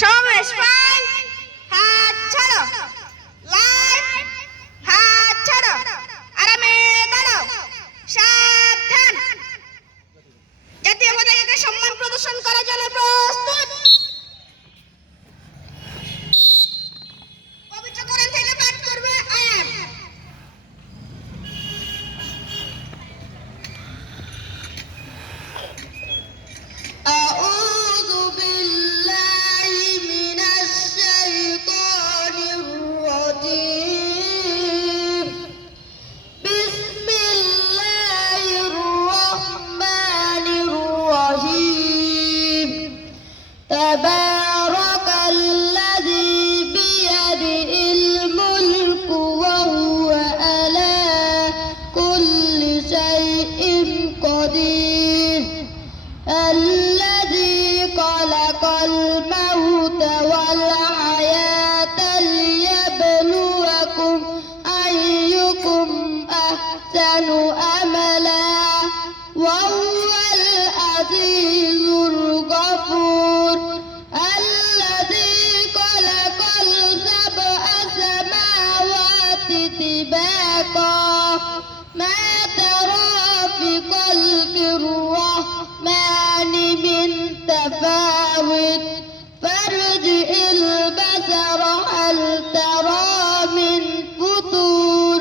সমাবেশ ফাইল, হাত ছাড়ো, লাইন, হাত ছাড়ো, আরামে দাঁড়াও, সাবধান। জাতীয় পতাকাকে সম্মান প্রদর্শন করার জন্য প্রস্তুত। পবিত্র কোরআন থেকে পাঠ করবে আয়াত। أعوذ بالله من الشيطان الرجيم. بسم الله الرحمن الرحيم. تبارك الذي بيده الملك وهو على كل شيء قدير. الذي خلق الموت والحياة ليبلوكم أيكم أحسن عملا وهو العزيز الغفور. الذي خلق السبع سماوات طباقا ما ترى في خلق الرحمن من تفاوت فارجع البصر هل ترى من فطور.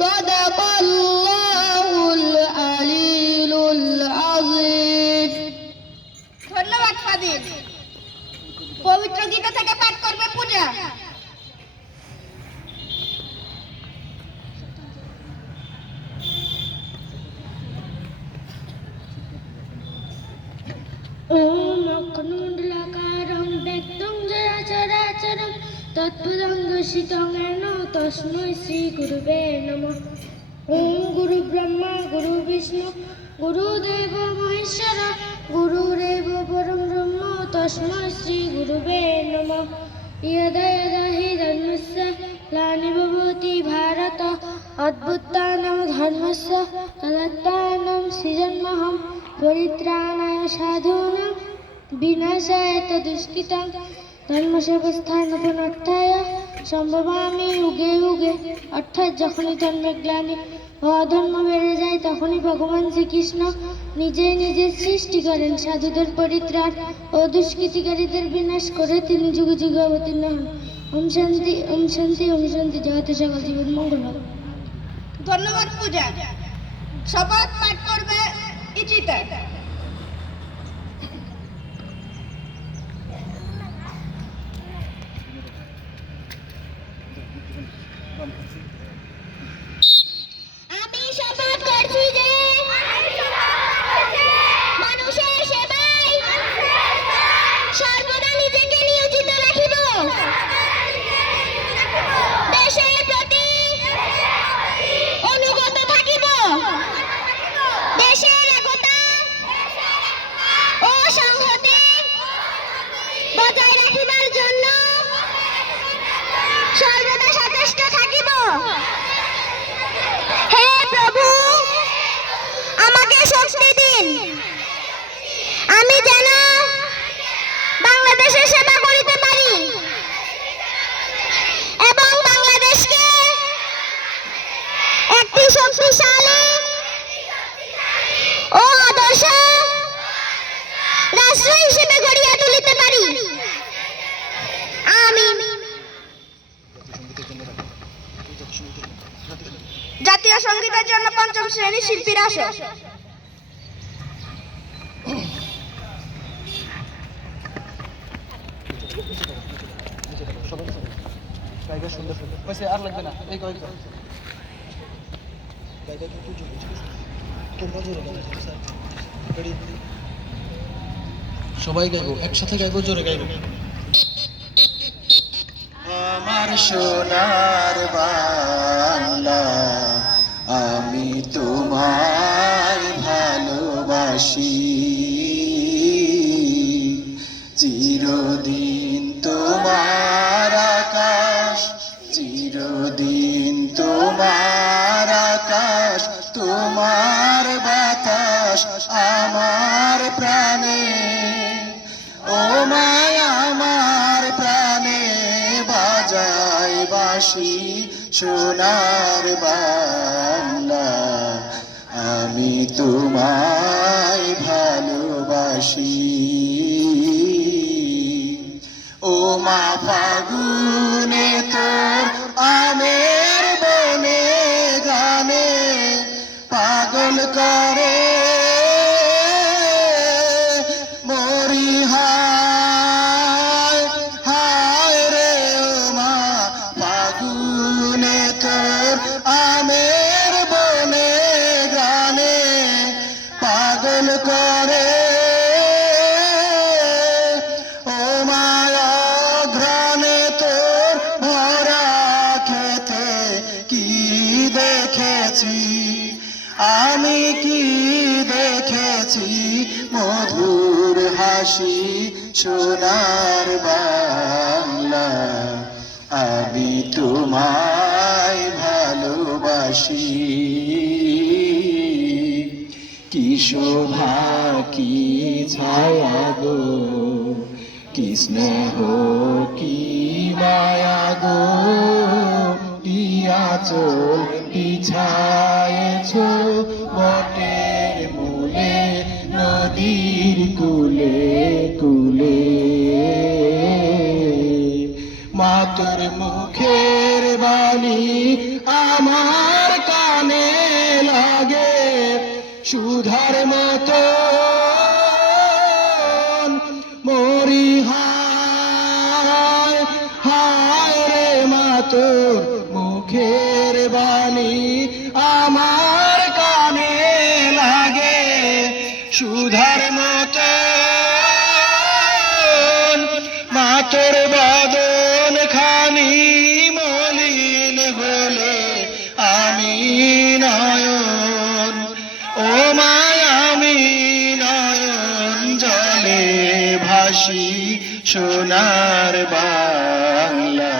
صدق الله العلي العظيم. ধন্যবাদ ফাদিল। পবিত্র গীতা থেকে পাঠ করবে পূজা। ओम अखंडलाकारं व्यक्तं चराचराचरं तत्पदं दर्शितं येन तस्मै श्रीगुरुवे नमः। ओम गुरुब्रह्मा गुरुविष्णु गुरुदेवो महेश्वर गुरुरेव परं ब्रह्म तस्मै श्रीगुरुवे नमः। यदा यदा हि धर्मस्य ग्लानिर्भवति भारत अद्भुतानां धर्मस्य तदात्मानं सृजन्महं परित्राणाय साधूनां विनाशाय तदुष्कृतं धर्मसंस्थापनार्थाय সম্ভবামি যুগে যুগে। অর্থাৎ যখনই ধর্মের গ্লানি ও অধর্ম বেড়ে যায় তখনই ভগবান শ্রীকৃষ্ণ নিজেই নিজের সৃষ্টি করেন সাধুদের পরিত্রাণ ও দুষ্কৃতিকারীদের বিনাশ করে তিনি যুগে যুগে অবতীর্ণ হন। ওম শান্তি ওম শান্তি ওম শান্তি। জগতে সকল জীবন মঙ্গল হোক। ধন্যবাদ পূজা। শপথ পাঠ করবে ইচিতা। আমি শপথ করছি যে মানুষের সেবায় সর্বদা নিজেকে নিয়োজিত রাখিব, দেশের প্রতি অনুগত থাকিব, দেশের একতা ও সংহতি বজায় রাখিবার জন্য সর্বদা সচেষ্ট থাকিব। হে প্রভু, আমাকে শক্তি দিন, আমি যেন বাংলাদেশের সেবা করিতে পারি এবং বাংলাদেশকে একটি শক্তিশালী ও আদর্শ রাষ্ট্র হিসেবে গড়িয়া তুলিতে পারি। আমিন। জাতীয় সঙ্গীতের জন্য পঞ্চম শ্রেণীর শিল্পীরা আসে। আর লাগবে না, এই কয়েক সবাই গাইবো, একসাথে গাইবো, জোরে গাইবো। আমার সোনার বাংলা আমি তোমায় ভালোবাসি, চিরদিন তোমার আকাশ, চিরদিন তোমার আকাশ, তোমার বাতাস আমার প্রাণে। ও ভালোবাসি সোনার বাংলা, আমি তোমায় ভালোবাসি। ও মা ফাগুনে তোর আমের বনে গানে পাগল করে মরি, হায় হায় রে ও মা ফাগুনে তোর আমের বনে গানে পাগল করে। ও মায়া ঘ্রাণে তোর ভরা খেতে কি দেখেছি, আমি কি দেখেছি, মধুর হাসি সোনার বাংলা, আমি তোমায় ভালোবাসি। কি শোভা কি ছায়া গো, কি স্নেহ কি মায়া গো, কি আঁচল বিছায়েছ বটের মূলে নদীর কুলে কুলে। মা তোর মুখের বাণী আমার কানে লাগে সুধার মতো, মরি হায় হায় রে মা তোর মুখের বাণী আমার কানে লাগে সুধার মতো। মা তোর বদন খানি মলিন হলে আমি নয়ন, ও মায় আমি নয়ন জলে ভাসি সোনার বাংলা,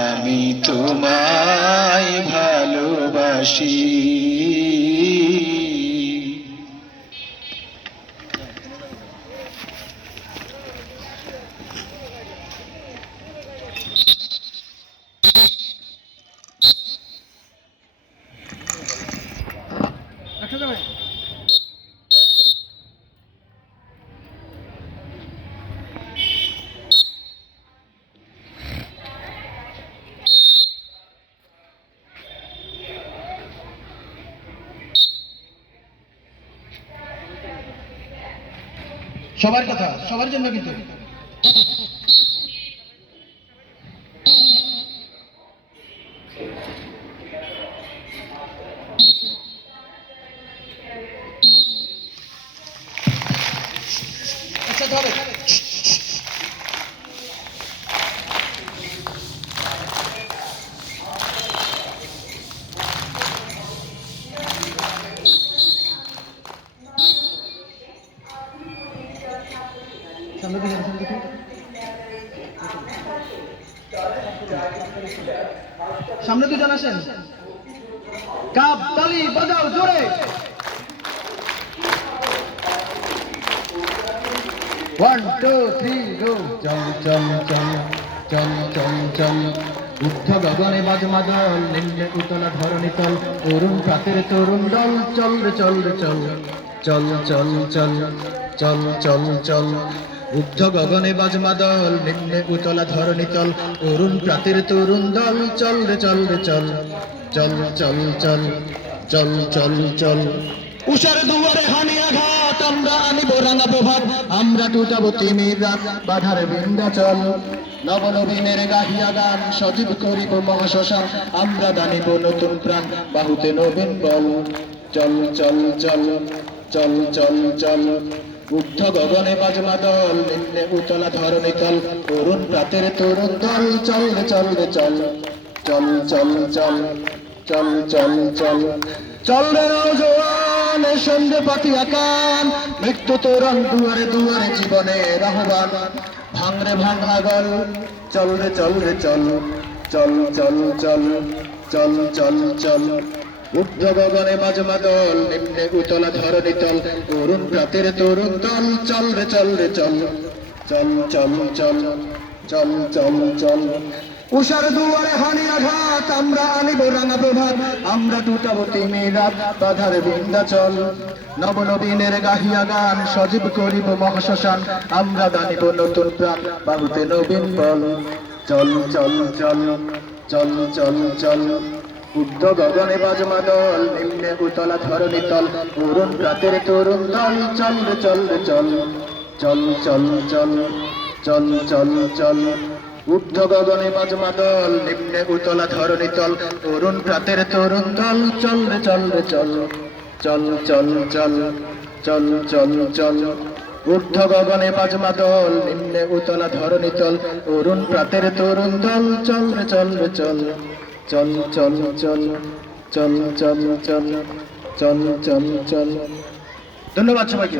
আমি তোমায় ভালোবাসি। সবার কথা, সবার জন্য কিন্তু। আচ্ছা ধরে সামনে দিকে সামনে দুজন আসেন, কাপ তালি বাজাও জোরে। 1 2 3 গো। চল চল চল চল চল চল, উদ্ধ গগনে বাজমাদল, নিম্নে উতলা ধরণী তল, অরুণ প্রাতের তরুণ দল, চল রে চল রে চল চল চল চল চল চল চল। উদ্ধ গগনে বাজমাদল, নিম্নে উতলা ধরণী তল, অরুণ প্রাতের তরুণ দল, চল রে চল রে চল চল চল চল চল চল চল। উষার দুয়ারে হানি আঘাত, আমরা আনিব রাঙা প্রভাত, আমরা টুটাবো তিমির রাত, বাধার বিন্ধ্যাচল। নবনবীনের গাহিয়া গান, সজীব করিব মহাশ্মশান, আমরা দানিব নতুন প্রাণ, বাহুতে নবীন বল। চল চল চল চল চল চল, উদ্ধ গগনে বাজমাদল, নিম্নে উতলা ধরণী তল, অরুণ প্রাতের তরুণ দল, চল রে চল রে চল চল চল চল চল চল চল চল রে নওজোয়ান, সন্ধ্যে পাতিয়া কান, মৃত্যু তোরণ দুয়ারে দুয়ারে জীবনের আহ্বান, ভাঙরে ভাঙ আগল, চল রে চল রে চল চল চল চল চল চল চল। উদ্ধ গগনে বাজমাদল, নিম্নে উতলা ধরণী তল, অরুণ প্রাতের তরুণ দল, চল রে চল রে চল চল চল চল চল চল চল উষার দুয়ারে হানি আঘাত, আমরা আনিব রাঙা প্রভাত, আমরা টুটাবো তিমি রাত, বাধার বিন্ধ্যাচল। নবনবীনের গাহিয়া গান, সজীব করিব মহাশ্মশান, আমরা দানিব নতুন প্রাণ, বাহুতে নবীন বল। চল চল চল চল চল চল, উদ্ধ গগনে বাজমা দল, নিম্নে উতলা ধরণী তল, অরুণ প্রাতের তরুণ দল। চল রে চল রে চল, চল চল চল চল চল চল, উদ্ধ গগনে বাজমা দল, নিম্নে উতলা ধরণী তল, অরুণ প্রাতের তরুণ দল। চল রে চল রে চল, চল চল চল চল চল চল, ঊর্ধ্ব গগনে বাজমা দল, নিম্নে উতলা ধরণী তল, অরুণ প্রাতের তরুণ দল। চল রে চল রে চল, চল চল চল চল চল চল চল চল চল। ধন্যবাদ সবাইকে।